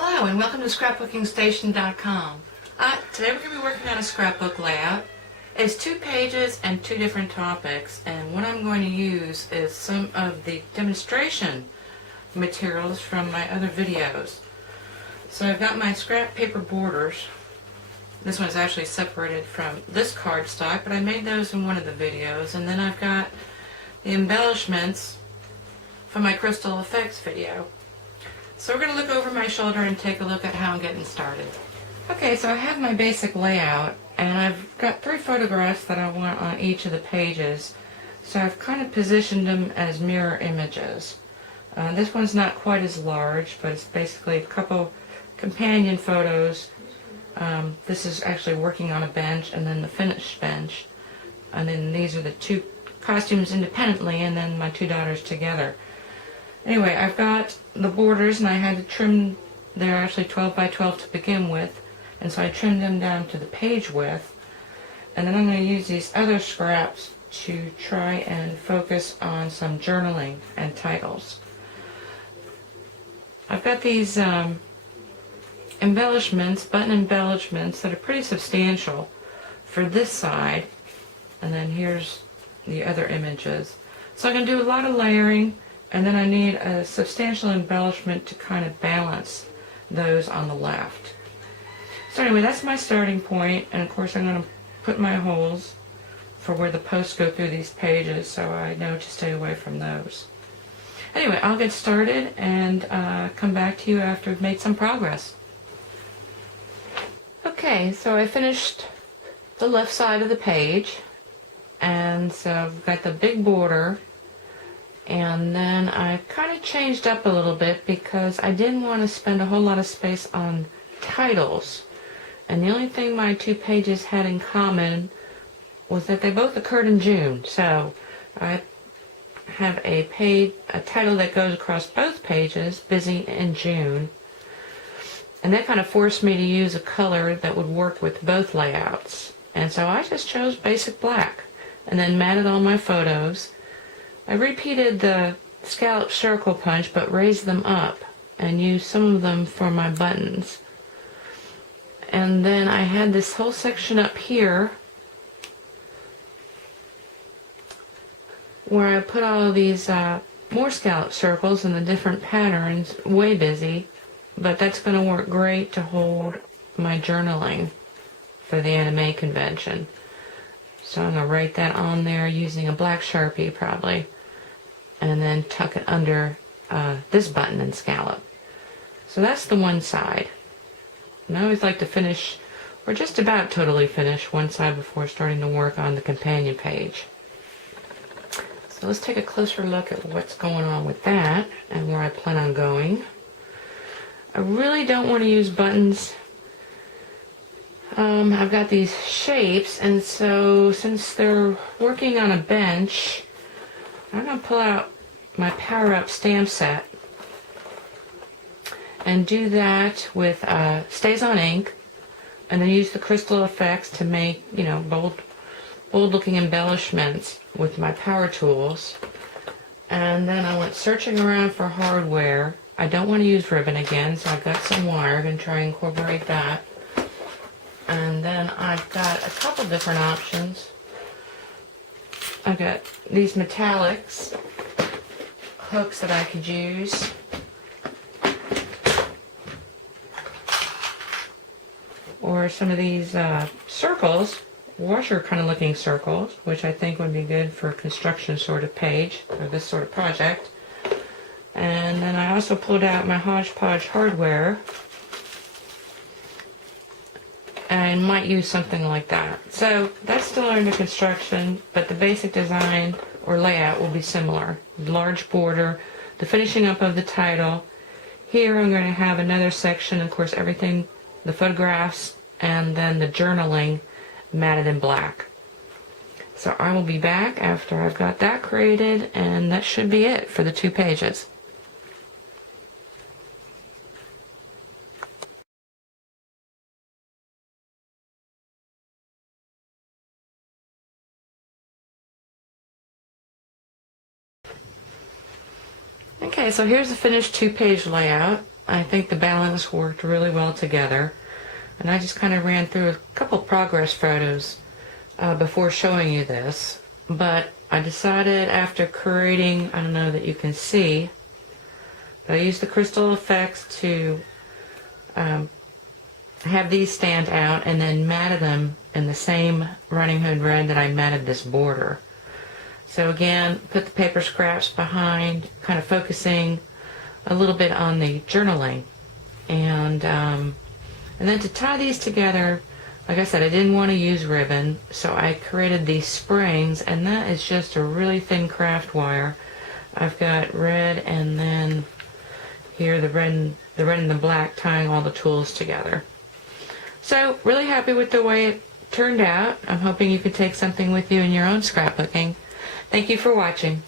Hello and welcome to scrapbookingstation.com. Today we're going to be working on a scrapbook layout. It's 2 pages and 2 different topics, and what I'm going to use is some of the demonstration materials from my other videos. So I've got my scrap paper borders. This one's actually separated from this cardstock, but I made those in one of the videos. And then I've got the embellishments from my crystal effects video. So we're going to look over my shoulder and take a look at how I'm getting started. Okay, so I have my basic layout, and I've got 3 photographs that I want on each of the pages. So I've kind of positioned them as mirror images. This one's not quite as large, but it's basically a couple companion photos. This is actually working on a bench, and then the finished bench. And then these are the 2 costumes independently, and then my 2 daughters together. Anyway, I've got the borders, and I had to trim. They're actually 12 by 12 to begin with, and so I trimmed them down to the page width. And then I'm going to use these other scraps to try and focus on some journaling and titles. I've got these embellishments, button embellishments, that are pretty substantial for this side, and then here's the other images. So I'm going to do a lot of layering, and then I need a substantial embellishment to kind of balance those on the left. So anyway, that's my starting point, and of course I'm going to put my holes for where the posts go through these pages, so I know to stay away from those. Anyway, I'll get started and come back to you after I've made some progress. Okay, so I finished the left side of the page, and so I've got the big border. And then I kind of changed up a little bit because I didn't want to spend a whole lot of space on titles. And the only thing my 2 pages had in common was that they both occurred in June. So I have a title that goes across both pages, Busy in June. And that kind of forced me to use a color that would work with both layouts. And so I just chose basic black and then matted all my photos. I repeated the scallop circle punch, but raised them up and used some of them for my buttons. And then I had this whole section up here where I put all of these more scallop circles in the different patterns, way busy, but that's going to work great to hold my journaling for the anime convention. So I'm going to write that on there using a black Sharpie probably, and then tuck it under this button and scallop. So that's the one side. And I always like to finish, or just about totally finish, one side before starting to work on the companion page. So let's take a closer look at what's going on with that and where I plan on going. I really don't want to use buttons. I've got these shapes, and so since they're working on a bench, I'm going to pull out my Power Up stamp set and do that with Stays on ink, and then use the crystal effects to make, bold looking embellishments with my power tools. And then I went searching around for hardware. I don't want to use ribbon again, so I've got some wire. I'm going to try and incorporate that. And then I've got a couple different options. I've got these metallics hooks that I could use. Or some of these circles, washer kind of looking circles, which I think would be good for a construction sort of page, or this sort of project. And then I also pulled out my hodgepodge hardware. And might use something like that. So that's still under construction, but the basic design or layout will be similar. Large border, the finishing up of the title. Here I'm going to have another section, of course everything, the photographs, and then the journaling matted in black. So I will be back after I've got that created, and that should be it for the 2 pages. Okay, so here's the finished 2-page layout. I think the balance worked really well together. And I just kind of ran through a couple progress photos before showing you this. But I decided after creating, I don't know that you can see, but I used the crystal effects to have these stand out, and then matted them in the same running hood red that I matted this border. So again, put the paper scraps behind, kind of focusing a little bit on the journaling. And then to tie these together, like I said, I didn't want to use ribbon, so I created these springs, and that is just a really thin craft wire. I've got red, and then here the red and the black tying all the tools together. So really happy with the way it turned out. I'm hoping you can take something with you in your own scrapbooking. Thank you for watching.